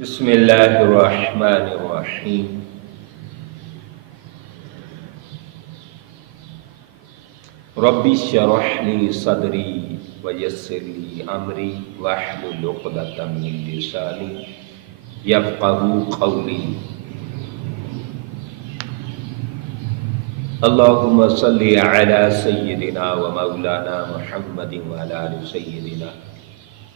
بسم اللہ الرحمن الرحیم۔ ربی اشرح لی صدری ویسر لی امری واحلل عقدۃ من لسانی یفقہوا قولی۔ اللہم صلی علی سیدنا و مولانا محمد وعلی آل سیدنا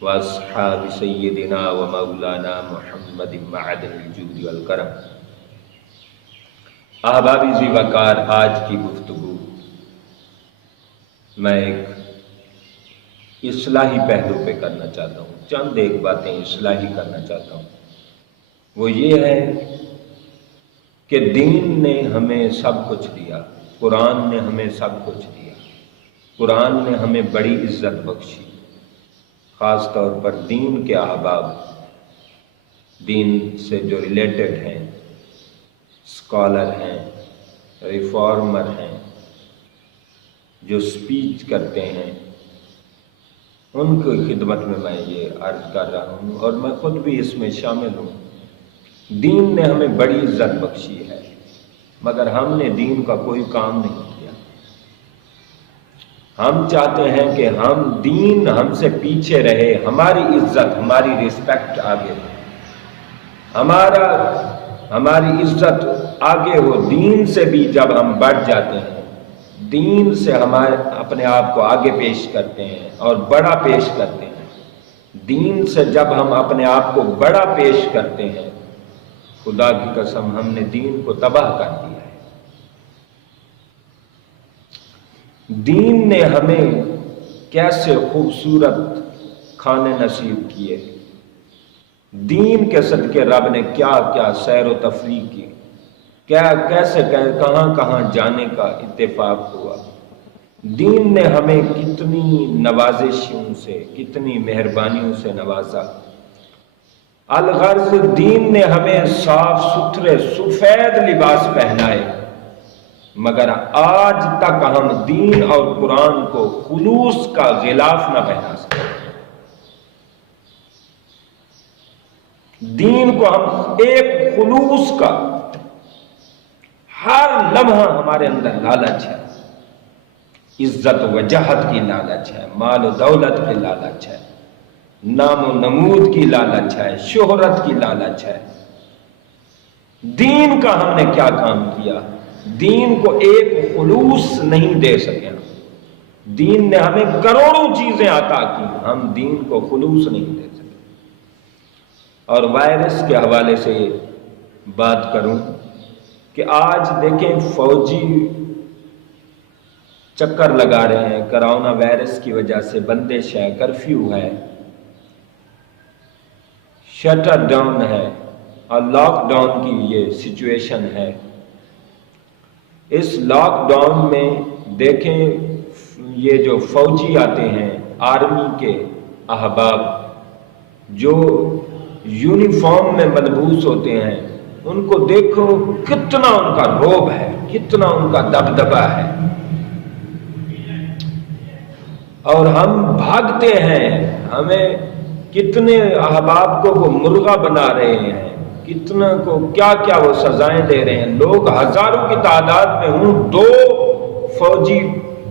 واصحاب سیدنا و مولانا محمد معدن الجود والکرم۔ احبابی ذی وقار، آج کی گفتگو میں ایک اصلاحی پہلو پہ کرنا چاہتا ہوں، چند ایک باتیں اصلاحی کرنا چاہتا ہوں۔ وہ یہ ہے کہ دین نے ہمیں سب کچھ دیا، قرآن نے ہمیں سب کچھ دیا، قرآن نے ہمیں بڑی عزت بخشی، خاص طور پر دین کے احباب، دین سے جو ریلیٹڈ ہیں، اسکالر ہیں، ریفارمر ہیں، جو سپیچ کرتے ہیں، ان کی خدمت میں میں یہ عرض کر رہا ہوں، اور میں خود بھی اس میں شامل ہوں۔ دین نے ہمیں بڑی عزت بخشی ہے، مگر ہم نے دین کا کوئی کام نہیں کیا۔ ہم چاہتے ہیں کہ دین ہم سے پیچھے رہے، ہماری عزت، ہماری رسپیکٹ آگے ہو، ہماری عزت آگے ہو۔ دین سے بھی جب ہم بڑھ جاتے ہیں، دین سے ہمارے اپنے آپ کو آگے پیش کرتے ہیں اور بڑا پیش کرتے ہیں، دین سے جب ہم اپنے آپ کو بڑا پیش کرتے ہیں، خدا کی قسم ہم نے دین کو تباہ کر دیا ہے۔ دین نے ہمیں کیسے خوبصورت کھانے نصیب کیے، دین کے صدقے رب نے کیا کیا سیر و تفریح کی، کیسے کہاں کہاں جانے کا اتفاق ہوا۔ دین نے ہمیں کتنی نوازشوں سے، کتنی مہربانیوں سے نوازا۔ الغرض دین نے ہمیں صاف ستھرے سفید لباس پہنائے، مگر آج تک ہم دین اور قرآن کو خلوص کا غلاف نہ پہنا سکتے۔ دین کو ہم ایک خلوص کا، ہر لمحہ ہمارے اندر لالچ ہے، عزت و وجاہت کی لالچ ہے، مال و دولت کی لالچ ہے، نام و نمود کی لالچ ہے، شہرت کی لالچ ہے۔ دین کا ہم نے کیا کام کیا؟ دین کو ایک خلوص نہیں دے سکے۔ دین نے ہمیں کروڑوں چیزیں عطا کی، ہم دین کو خلوص نہیں دے سکے۔ اور وائرس کے حوالے سے بات کروں کہ آج دیکھیں فوجی چکر لگا رہے ہیں، کرونا وائرس کی وجہ سے بندش ہے، کرفیو ہے، شٹر ڈاؤن ہے اور لاک ڈاؤن کی یہ سچویشن ہے۔ اس لاک ڈاؤن میں دیکھیں یہ جو فوجی آتے ہیں، آرمی کے احباب جو یونیفارم میں ملبوس ہوتے ہیں، ان کو دیکھو کتنا ان کا رعب ہے، کتنا ان کا دبدبہ ہے، اور ہم بھاگتے ہیں۔ ہمیں کتنے احباب کو وہ مرغا بنا رہے ہیں، کتنا کو کیا کیا وہ سزائیں دے رہے ہیں۔ لوگ ہزاروں کی تعداد میں ہوں، 2 فوجی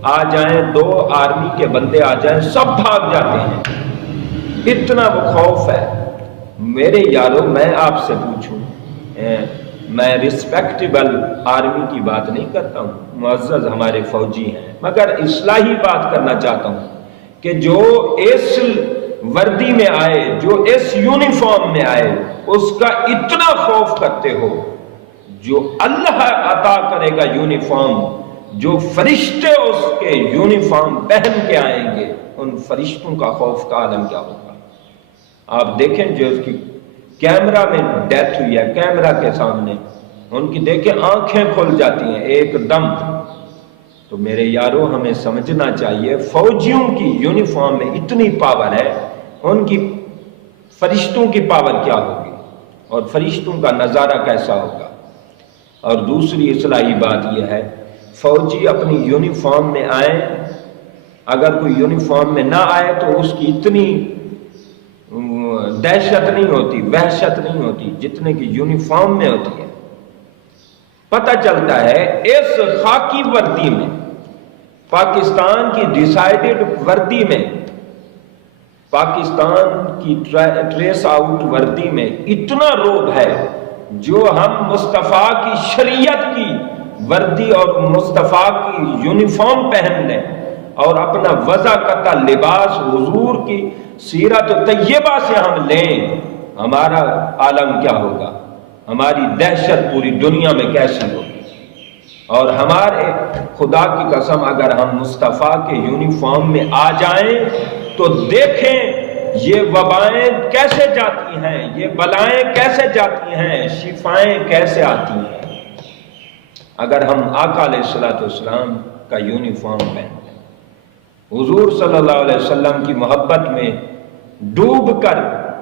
آ جائیں، 2 آرمی کے بندے آ جائیں، سب بھاگ جاتے ہیں، اتنا وہ خوف ہے۔ میرے یارو، میں آپ سے پوچھوں، میں رسپیکٹیبل آرمی کی بات نہیں کرتا ہوں، معزز ہمارے فوجی ہیں، مگر اصلاحی بات کرنا چاہتا ہوں کہ جو اس وردی میں آئے، جو اس یونیفارم میں آئے، اس کا اتنا خوف کرتے ہو۔ جو اللہ عطا کرے گا یونیفارم، جو فرشتے اس کے یونیفارم پہن کے آئیں گے، ان فرشتوں کا خوف کا عالم کیا ہوگا۔ آپ دیکھیں جو اس کی کیمرہ میں ڈیتھ ہوئی ہے، کیمرہ کے سامنے ان کی دیکھیں آنکھیں کھل جاتی ہیں ایک دم۔ تو میرے یارو، ہمیں سمجھنا چاہیے فوجیوں کی یونیفارم میں اتنی پاور ہے، ان کی فرشتوں کی پاور کیا ہوگی اور فرشتوں کا نظارہ کیسا ہوگا۔ اور دوسری اصلاحی بات یہ ہے، فوجی اپنی یونیفارم میں آئیں، اگر کوئی یونیفارم میں نہ آئے تو اس کی اتنی دہشت نہیں ہوتی، وحشت نہیں ہوتی جتنے کی یونیفارم میں ہوتی ہے۔ پتہ چلتا ہے اس خاکی وردی میں، پاکستان کی ڈیسائیڈڈ وردی میں، پاکستان کی ٹریس آؤٹ وردی میں اتنا روب ہے، جو ہم مصطفیٰ کی شریعت کی وردی اور مصطفیٰ کی یونیفارم پہن لیں اور اپنا وضع قطع لباس حضور کی سیرت طیبہ سے ہم لیں، ہمارا عالم کیا ہوگا، ہماری دہشت پوری دنیا میں کیسی ہوگی۔ اور ہمارے خدا کی قسم اگر ہم مصطفیٰ کے یونیفارم میں آ جائیں تو دیکھیں یہ وبائیں کیسے جاتی ہیں، یہ بلائیں کیسے جاتی ہیں، شفائیں کیسے آتی ہیں، اگر ہم آقا علیہ الصلوۃ والسلام کا یونیفارم پہن لیں۔ حضور صلی اللہ علیہ وسلم کی محبت میں ڈوب کر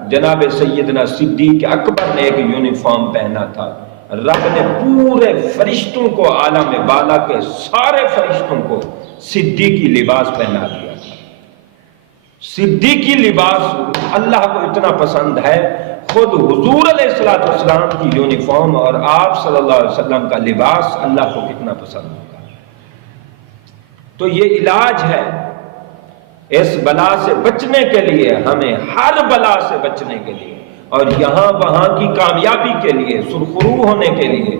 جناب سیدنا صدیق اکبر نے ایک یونیفارم پہنا تھا، رب نے پورے فرشتوں کو، عالم بالا کے سارے فرشتوں کو صدیقی لباس پہنا دیا تھا۔ صدیقی لباس اللہ کو اتنا پسند ہے، خود حضور علیہ الصلوۃ والسلام کی یونیفارم اور آپ صلی اللہ علیہ وسلم کا لباس اللہ کو کتنا پسند ہوگا۔ تو یہ علاج ہے اس بلا سے بچنے کے لیے، ہمیں ہر بلا سے بچنے کے لیے اور یہاں وہاں کی کامیابی کے لیے، سرخرو ہونے کے لیے،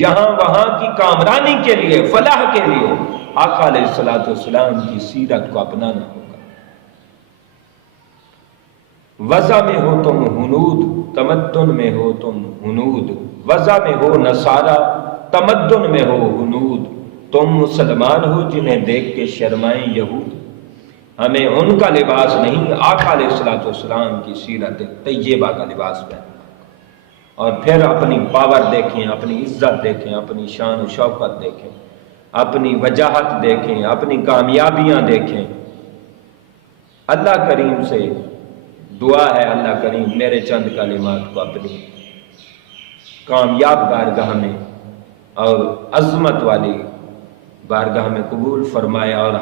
یہاں وہاں کی کامرانی کے لیے، فلاح کے لیے آقا علیہ الصلوۃ والسلام کی سیرت کو اپنانا ہوگا۔ وضع میں ہو تم ہنود، تمدن میں ہو تم ہنود، وضع میں ہو نصارہ، تمدن میں ہو ہنود، تم مسلمان ہو جنہیں دیکھ کے شرمائیں یہود۔ ہمیں ان کا لباس نہیں، آقا علیہ الصلوۃ والسلام کی سیرت طیبہ کا لباس پہننا، اور پھر اپنی پاور دیکھیں، اپنی عزت دیکھیں، اپنی شان و شوکت دیکھیں، اپنی وجاہت دیکھیں، اپنی کامیابیاں دیکھیں۔ اللہ کریم سے دعا ہے، اللہ کریم میرے چند کلمات کو اپنی کامیاب بارگاہ میں اور عظمت والی بارگاہ میں قبول فرمائے اور